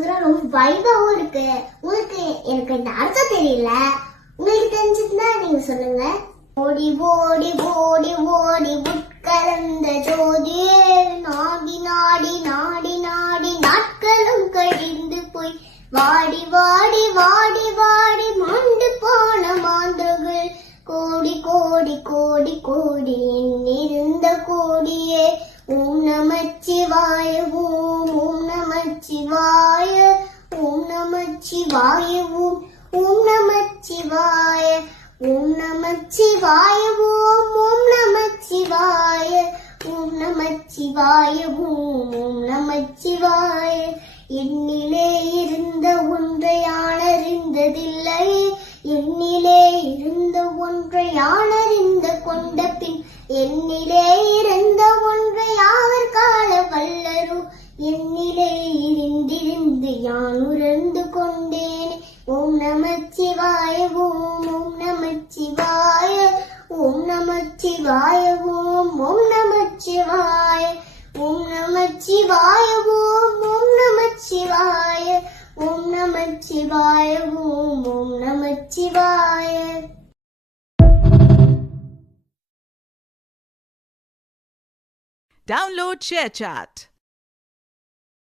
சொல்றதெல்லாம் ரொம்ப வைபாவும் இருக்கு. உங்களுக்கு எனக்கு இந்த அர்த்தம் தெரியல. உங்களுக்கு தெரிஞ்சதுன்னா நீங்க சொல்லுங்க. ஓடி ஓடி ஓடி ஓடி உட்கலந்த ஜோதியே, நாடி நாடி நாடி நாடி நாட்களும் கழிந்து போய் வாடி வாடி வாடி வாடி மாண்டு போன மாந்தர்கள் கோடி கோடி கோடி கோடி எண்ணிருந்த கோடியே. ஓம் நமச்சிவாய ஓம் ஓம் நமச்சிவாய ஓம் நமச்சிவாய ஓம் ஓம் நமச்சிவாய ஓம் நமச்சிவாய ஓம் ஓம் நமச்சிவாய ஓம் நமச்சிவாய ஓம் ஓம் நமச்சிவாய. என்னிலே இருந்த ஒன்றை யானறிந்ததில்லை, என்னிலே இருந்த ஒன்றை யானறிந்த கொண்ட பின் என்னிலே இருந்த ஒன்றை யாவர் கால வல்லரோ. என்னிலே இருந்திருந்து யான் உணர்ந்து கொண்டேன். ஓம் நமச்சிவாய ஓம் ஓம் நமச்சிவாய ஓம் நமச்சிவாய ஓம் ஓம் நமச்சிவாய ஓம் நமச்சிவாய ஓம் ஓம் நமச்சிவாய ஓம் நமச்சிவாய ஓம் ஓம் நமச்சிவாய. Download ShareChat.